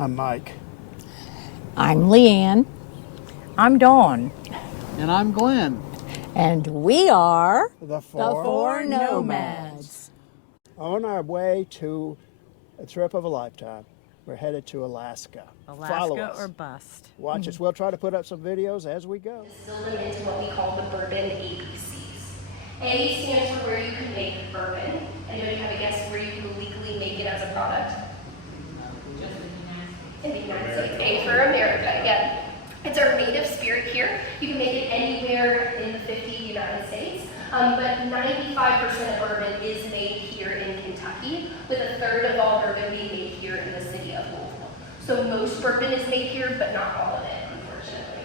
I'm Mike. I'm Leanne. I'm Dawn. And I'm Glenn. And we are The Four Nomads. On our way to a trip of a lifetime. We're headed to Alaska. Follow Alaska us. or bust. Watch us. We'll try to put up some videos as we go. Distill them into what we call the bourbon ABCs. A stands for where you can make bourbon. Anybody have a guess where you can legally make it as a product? In the United States. A for America, again. It's our native spirit here. You can make it anywhere in the 50 United States, but 95% of bourbon is made here in Kentucky, with a third of all bourbon being made here in the city of Louisville. So most bourbon is made here, but not all of it, unfortunately.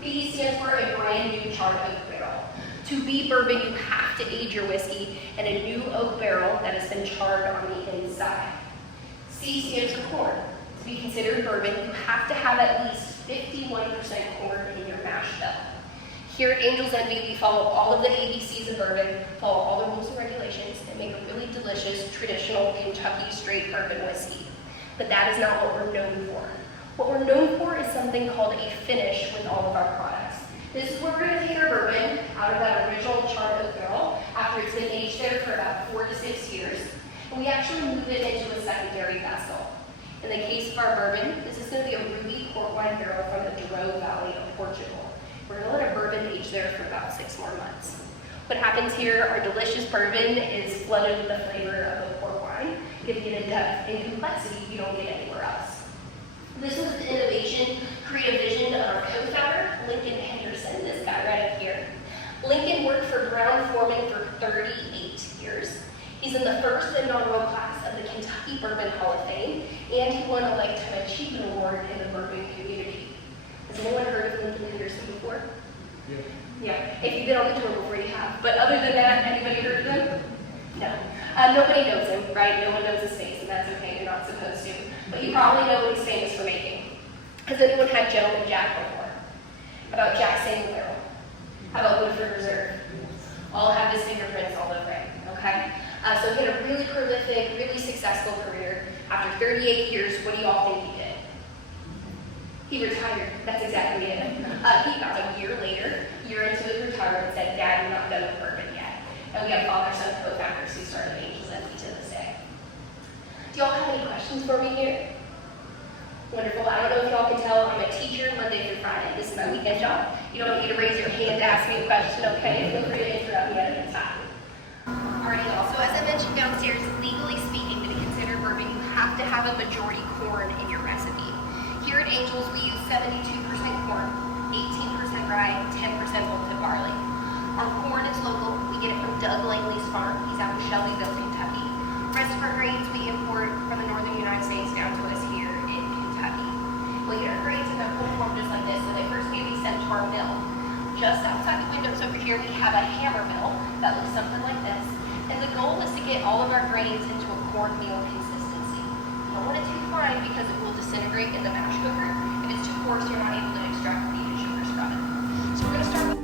B stands for a brand new charred oak barrel. To be bourbon, you have to age your whiskey in a new oak barrel that has been charred on the inside. C stands for corn. To be considered bourbon, you have to have at least 51% corn in your mash bill. Here at Angel's Envy, we follow all of the ABCs of bourbon, follow all the rules and regulations, and make a really delicious, traditional Kentucky straight bourbon whiskey. But that is not what we're known for. What we're known for is something called a finish with all of our products. This is where we're going to take our bourbon out of that original charred oak barrel after it's been aged there for about 4 to 6 years, and we actually move it into a secondary vessel. In the case of our bourbon, this is going to be a ruby port wine barrel from the Douro Valley of Portugal. We're going to let our bourbon age there for about 6 more months. What happens here, our delicious bourbon is flooded with the flavor of a port wine, giving it a depth and complexity you don't get anywhere else. This was an innovation, creative vision of our co-founder, Lincoln Henderson, this guy right up here. Lincoln worked for Brown-Forman for 38 years. He's in the first inaugural class of the Kentucky Bourbon Hall of Fame, and he won a Lifetime Achievement Award in the bourbon community. Has anyone heard of Lincoln Henderson before? Yeah. If you've been on the tour before, you have. But other than that, anybody heard of him? No. Nobody knows him, right? No one knows his face, and that's okay. You're not supposed to. But you probably know what he's famous for making. Has anyone had Gentleman Jack before? How about Jack Samuel Barrel? How about Woodford Reserve? All have his fingerprints all over it, okay? So he had a really prolific, really successful career. After 38 years, what do you all think he did? He retired. That's exactly it. He about a year later, year into his retirement, said, "Dad, I'm not done with bourbon yet." And we have father-son co-founders who started Angel's Envy to this day. Do y'all have any questions for me here? Wonderful. I don't know if y'all can tell, I'm a teacher Monday through Friday. This is my weekend job. You don't need to raise your hand to ask me a question, okay? Feel free to interrupt me at any time. Alrighty, y'all. So as I mentioned downstairs, legally speaking, to be considered bourbon, you have to have a majority corn in your recipe. Here at Angel's, we use 72% corn, 18% rye, 10% malted barley. Our corn is local. We get it from Doug Langley's farm. He's out in Shelbyville, Kentucky. The rest of our grains we import from the northern United States down to us here in Kentucky. We'll get our grains in their full form just like this. So they first may be sent to our mill. Just outside the windows over here, we have a hammer mill that looks something like this. And the goal is to get all of our grains into a cornmeal consistency. You don't want it too fine because it will disintegrate in the mash cooker. If it's too coarse, you're not able to extract the needed sugars from it. So we're going to start with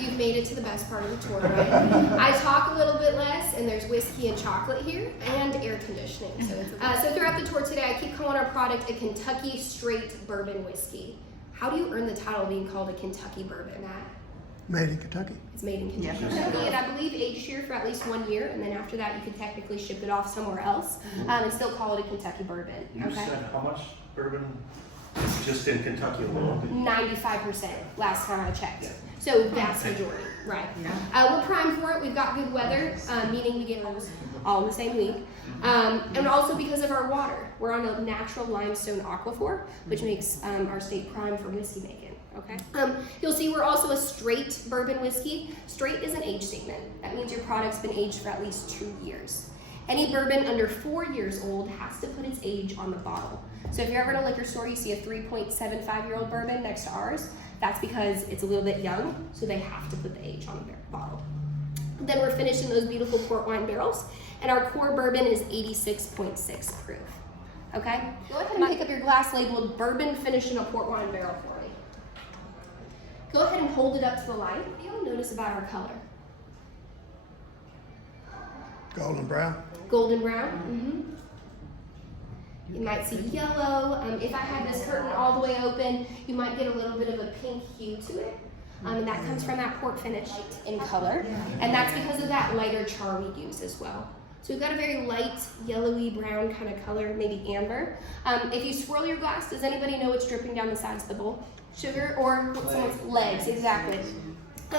You've made it to the best part of the tour, right? I talk a little bit less, and there's whiskey and chocolate here, and air conditioning. So throughout the tour today, I keep calling our product a Kentucky straight bourbon whiskey. How do you earn the title of being called a Kentucky bourbon, Matt? Made in Kentucky. It's made in Kentucky. And I believe aged here for at least 1 year, and then after that, you could technically ship it off somewhere else and still call it a Kentucky bourbon. You said how much bourbon just in Kentucky alone? 95% last time I checked. So vast majority, right? We're primed for it. We've got good weather, meaning we get those all in the same week. And also because of our water. We're on a natural limestone aquifer, which makes our state prime for whiskey making. Okay. You'll see we're also a straight bourbon whiskey. Straight is an age statement. That means your product's been aged for at least 2 years. Any bourbon under 4 years old has to put its age on the bottle. So if you're ever in a liquor store, you see a 3.75-year-old bourbon next to ours, that's because it's a little bit young, so they have to put the age on the bottle. Then we're finished in those beautiful port wine barrels, and our core bourbon is 86.6 proof. Okay? Go ahead and pick up your glass labeled bourbon finished in a port wine barrel for me. Go ahead and hold it up to the light. What do y'all notice about our color? Golden brown. Golden brown. You might see yellow. If I had this curtain all the way open, you might get a little bit of a pink hue to it. And that comes from that port finish in color. And that's because of that lighter char we use as well. So we've got a very light, yellowy brown kind of color, maybe amber. If you swirl your glass, does anybody know what's dripping down the sides of the bowl? Sugar or someone's legs, exactly.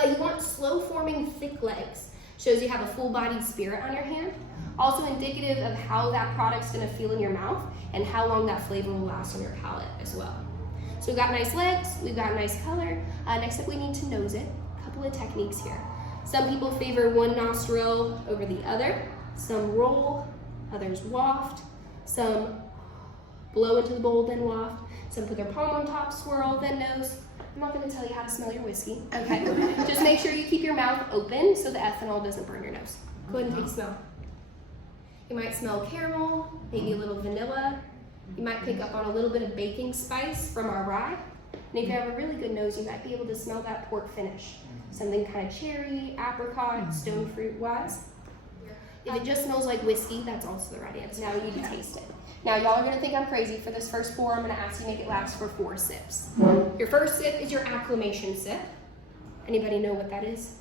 You want slow forming thick legs. Shows you have a full bodied spirit on your hand. Also indicative of how that product's gonna feel in your mouth and how long that flavor will last on your palate as well. So we've got nice legs, we've got nice color. Next up we need to nose it. A couple of techniques here. Some people favor one nostril over the other. Some roll, others waft. Some blow into the bowl, then waft. Some put their palm on top, swirl, then nose. I'm not gonna tell you how to smell your whiskey, okay? Just make sure you keep your mouth open so the ethanol doesn't burn your nose. Go ahead and take a smell. You might smell caramel, maybe a little vanilla. You might pick up on a little bit of baking spice from our rye. And if you have a really good nose, you might be able to smell that port finish. Something kind of cherry, apricot, stone fruit wise. If it just smells like whiskey, that's also the right answer. Now we need to taste it. Now y'all are gonna think I'm crazy. For this first pour, I'm gonna ask you to make it last for 4 sips. Your first sip is your acclimation sip. Anybody know what that is?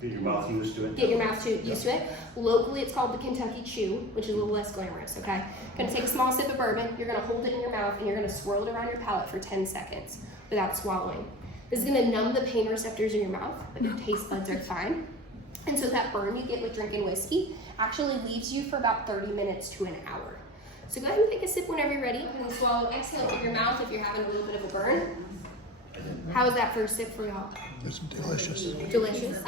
Get your mouth used to it. Get your mouth used to it. Locally, it's called the Kentucky Chew, which is a little less glamorous, okay? Gonna take a small sip of bourbon, you're gonna hold it in your mouth, and you're gonna swirl it around your palate for 10 seconds without swallowing. This is gonna numb the pain receptors in your mouth, but your taste buds are fine. And so that burn you get with drinking whiskey actually leaves you for about 30 minutes to an hour. So go ahead and take a sip whenever you're ready, and then swallow, exhale through your mouth if you're having a little bit of a burn. How was that first sip for y'all? It's delicious. Delicious.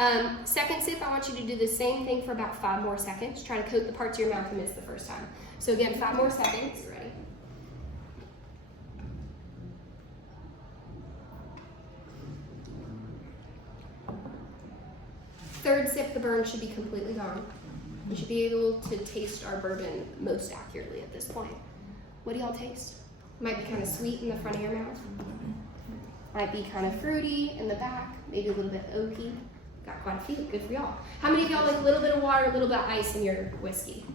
Second sip, I want you to do the same thing for about 5 more seconds. Try to coat the parts of your mouth you missed the first time. So again, 5 more seconds. You ready? Third sip, the burn should be completely gone. You should be able to taste our bourbon most accurately at this point. What do y'all taste? Might be kind of sweet in the front of your mouth. Might be kind of fruity in the back, maybe a little bit oaky. Got quite a few, good for y'all. How many of y'all like a little bit of water, a little bit of ice in your whiskey?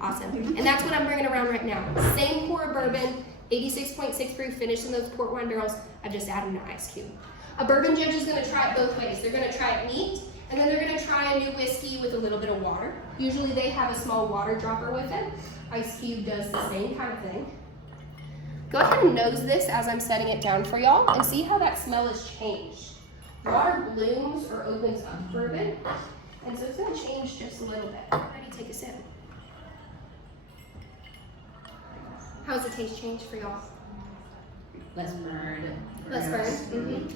Awesome, and that's what I'm bringing around right now. Same pour of bourbon, 86.6 proof, finished in those port wine barrels. I just added an ice cube. A bourbon judge is gonna try it both ways. They're gonna try it neat, and then they're gonna try a new whiskey with a little bit of water. Usually they have a small water dropper with it. Ice cube does the same kind of thing. Go ahead and nose this as I'm setting it down for y'all and see how that smell has changed. Water blooms or opens up bourbon, and so it's gonna change just a little bit. Ready, take a sip. How's the taste change for y'all? Less burned. Less burned.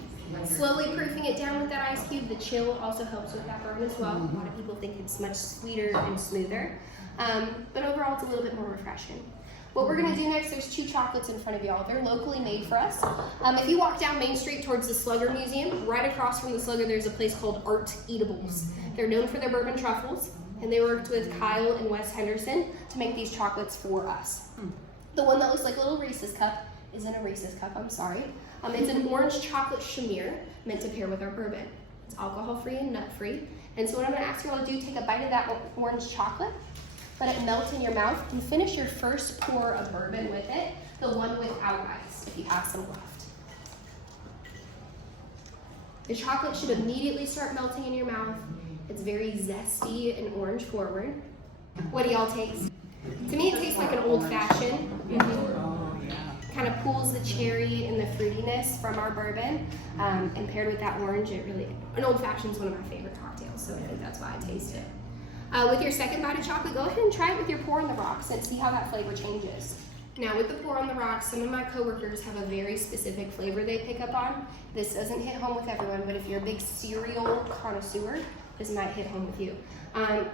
Slowly proofing it down with that ice cube. The chill also helps with that burn as well. A lot of people think it's much sweeter and smoother, but overall it's a little bit more refreshing. What we're gonna do next, there's 2 chocolates in front of y'all. They're locally made for us. If you walk down Main Street towards the Slugger Museum, right across from the Slugger, there's a place called Art Eatables. They're known for their bourbon truffles, and they worked with Kyle and Wes Henderson to make these chocolates for us. The one that looks like a little Reese's cup isn't a Reese's cup, I'm sorry. It's an orange chocolate shamir meant to pair with our bourbon. It's alcohol-free and nut-free. And so what I'm gonna ask you all to do, take a bite of that orange chocolate, let it melt in your mouth, and finish your first pour of bourbon with it, the one without ice, if you have some left. The chocolate should immediately start melting in your mouth. It's very zesty and orange forward. What do y'all taste? To me, it tastes like an old-fashioned. Kind of pulls the cherry and the fruitiness from our bourbon, and paired with that orange, an old-fashioned is one of my favorite cocktails, so I think that's why I taste it. With your second bite of chocolate, go ahead and try it with your pour on the rocks and see how that flavor changes. Now with the pour on the rocks, some of my coworkers have a very specific flavor they pick up on. This doesn't hit home with everyone, but if you're a big cereal connoisseur, this might hit home with you.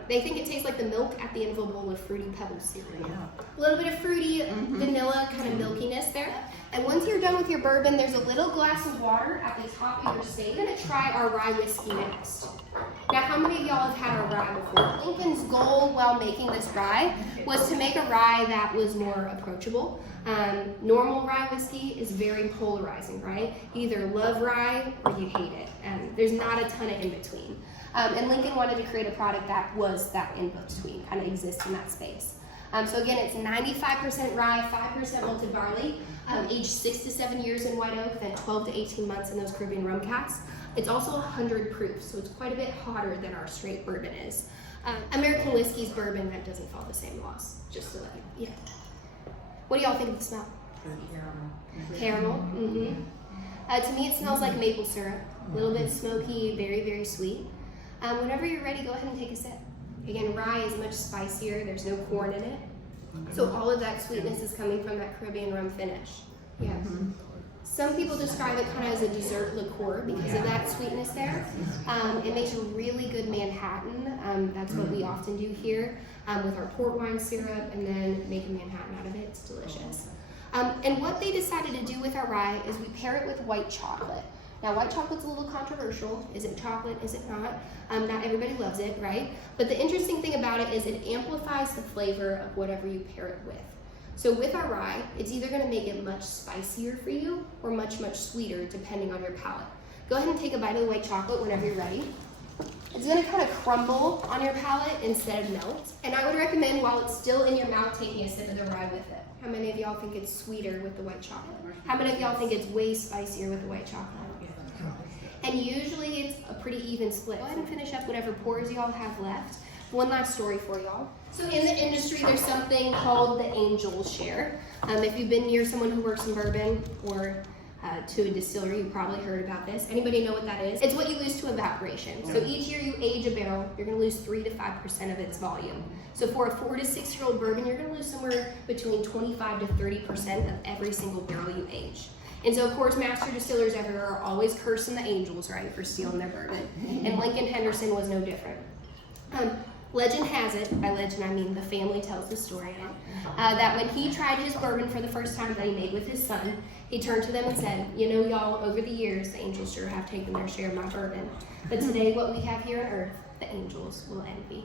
They think it tastes like the milk at the end of a bowl of Fruity Pebbles cereal. A little bit of fruity, vanilla kind of milkiness there. And once you're done with your bourbon, there's a little glass of water at the top of your state. We're gonna try our rye whiskey next. Now, how many of y'all have had a rye before? Lincoln's goal while making this rye was to make a rye that was more approachable. Normal rye whiskey is very polarizing, right? You either love rye or you hate it, and there's not a ton of in between. And Lincoln wanted to create a product that was that in between, kind of exists in that space. So again, it's 95% rye, 5% malted barley, aged 6 to 7 years in white oak, then 12 to 18 months in those Caribbean rum casks. It's also 100 proof, so it's quite a bit hotter than our straight bourbon is. American whiskey's bourbon that doesn't follow the same laws, just to let you know. Yeah. What do y'all think of the smell? Caramel. Mm-hmm. To me, it smells like maple syrup. A little bit smoky, very, very sweet. Whenever you're ready, go ahead and take a sip. Again, rye is much spicier. There's no corn in it. So all of that sweetness is coming from that Caribbean rum finish. Yeah. Some people describe it kind of as a dessert liqueur because of that sweetness there. It makes a really good Manhattan. That's what we often do here with our port wine syrup and then make a Manhattan out of it. It's delicious. And what they decided to do with our rye is we pair it with white chocolate. Now, white chocolate's a little controversial. Is it chocolate? Is it not? Not everybody loves it, right? But the interesting thing about it is it amplifies the flavor of whatever you pair it with. So with our rye, it's either gonna make it much spicier for you or much, much sweeter depending on your palate. Go ahead and take a bite of the white chocolate whenever you're ready. It's gonna kind of crumble on your palate instead of melt. And I would recommend while it's still in your mouth, taking a sip of the rye with it. How many of y'all think it's sweeter with the white chocolate? How many of y'all think it's way spicier with the white chocolate? And usually it's a pretty even split. Go ahead and finish up whatever pours y'all have left. One last story for y'all. So in the industry, there's something called the angel share. If you've been near someone who works in bourbon or to a distillery, you probably heard about this. Anybody know what that is? It's what you lose to evaporation. So each year you age a barrel, you're gonna lose 3 to 5% of its volume. So for a 4 to 6 year old bourbon, you're gonna lose somewhere between 25 to 30% of every single barrel you age. And so, of course, master distillers everywhere are always cursing the angels, right, for stealing their bourbon. And Lincoln Henderson was no different. Legend has it, by legend I mean the family tells the story, that when he tried his bourbon for the first time that he made with his son, he turned to them and said, you know, y'all, over the years, the angels sure have taken their share of my bourbon. But today, what we have here on earth, the angels will envy.